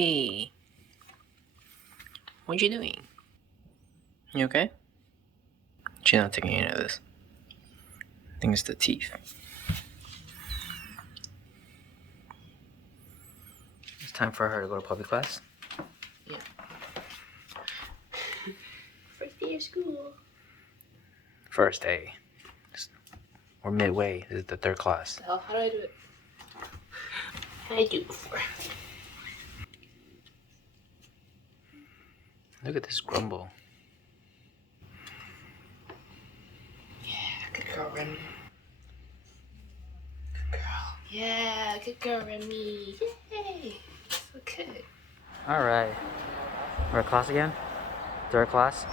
Hey, what you doing? You okay? She's not taking any of this. I think it's the teeth. It's time for her to go to public class. Yeah. First day of school. First day. We're midway. This is the third class. How do I do it? How did I do it before? Look at this grumble. Yeah, good girl, Remy. Good girl. Yeah, good girl, Remy. Yay! So good. Alright. We're at class again? Third class?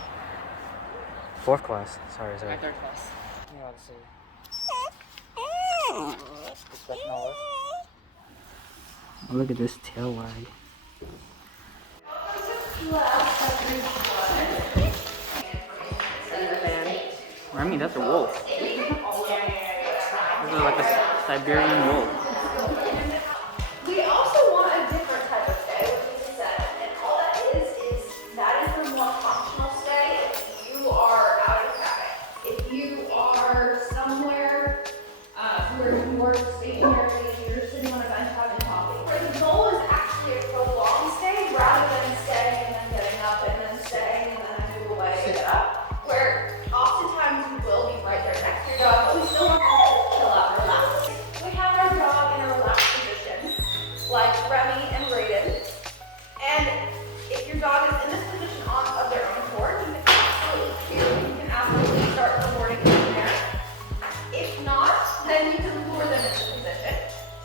Fourth class. Sorry. My third class. Yeah, let's see. Look at this tail wag. Remy, that's a wolf. This is like a Siberian wolf. We also want a different type of stay, which is set, and all that is that is the more functional stay if you are out of habit. If you are somewhere where you are stationary and you're sitting on a bench having coffee, where the goal is actually a prolonged stay rather than staying and then getting up and then staying and then I move away and get up, where oftentimes we will be right there next to your dog, but we still want to chill out and relax. We have our dog in a relaxed position, like Remy and Brayden. And if your dog is in this position of their own accord, you can absolutely start the morning in there. If not, then you can lure them into position.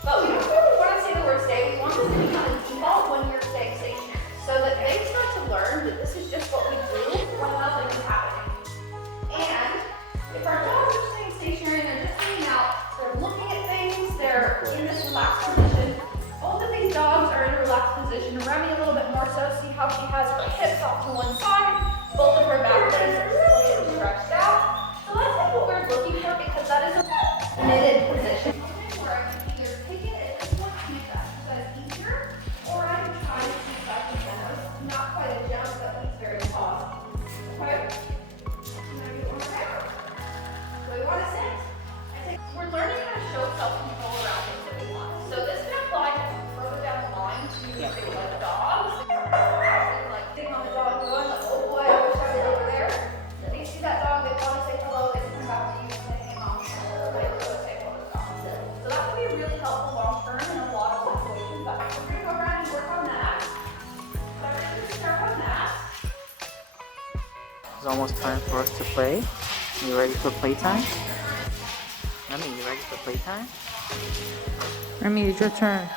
But we don't really want to say the word stay. We want this to become a default when you're staying stationary, so that they start to learn that this is just what we do when nothing is happening. And if our dogs are staying stationary and they're just hanging out, they're looking at things, they're in this relaxed position. Both of these dogs are in a relaxed position. Remy a little bit more so. See how she has her hips off to one side. Both of her back legs are slightly stretched out. So that's like what we're looking for because that is a knitted position. Where I can either pick it at this point to make that exercise easier, or I can try to keep back the center. Not quite a jump, but it's very tall. Okay? So we want to sit. We're learning how to show self-control around things that we want. So this can apply further down the line to things like dogs. Like sitting on the dog going like, oh boy, I wish I was over there. Then you see that dog, they want to say hello, they come back to you and say, hey mom, they go say hello to the dog. So that can be really helpful long term in a lot of situations. But we're going to go around and work on that. So we're going to start on that. It's almost time for us to play. You ready for playtime? Remy, you ready for playtime? Remy, it's your turn.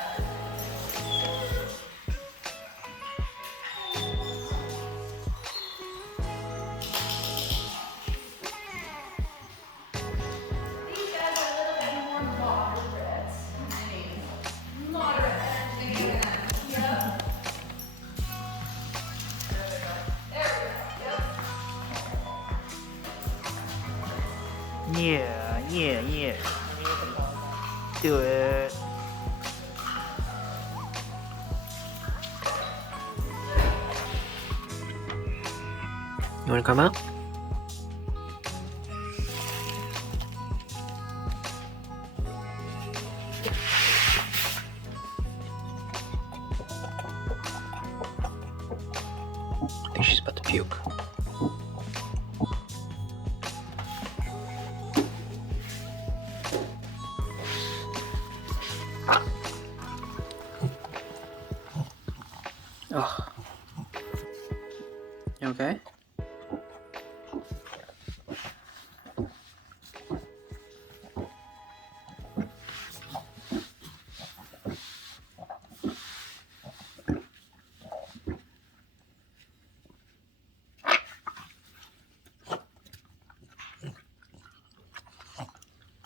These guys are a little bit more moderate. Moderate energy. Yep. There we go. Yep. Yeah. Do it. You wanna come out? I think she's about to puke. Oh. You okay?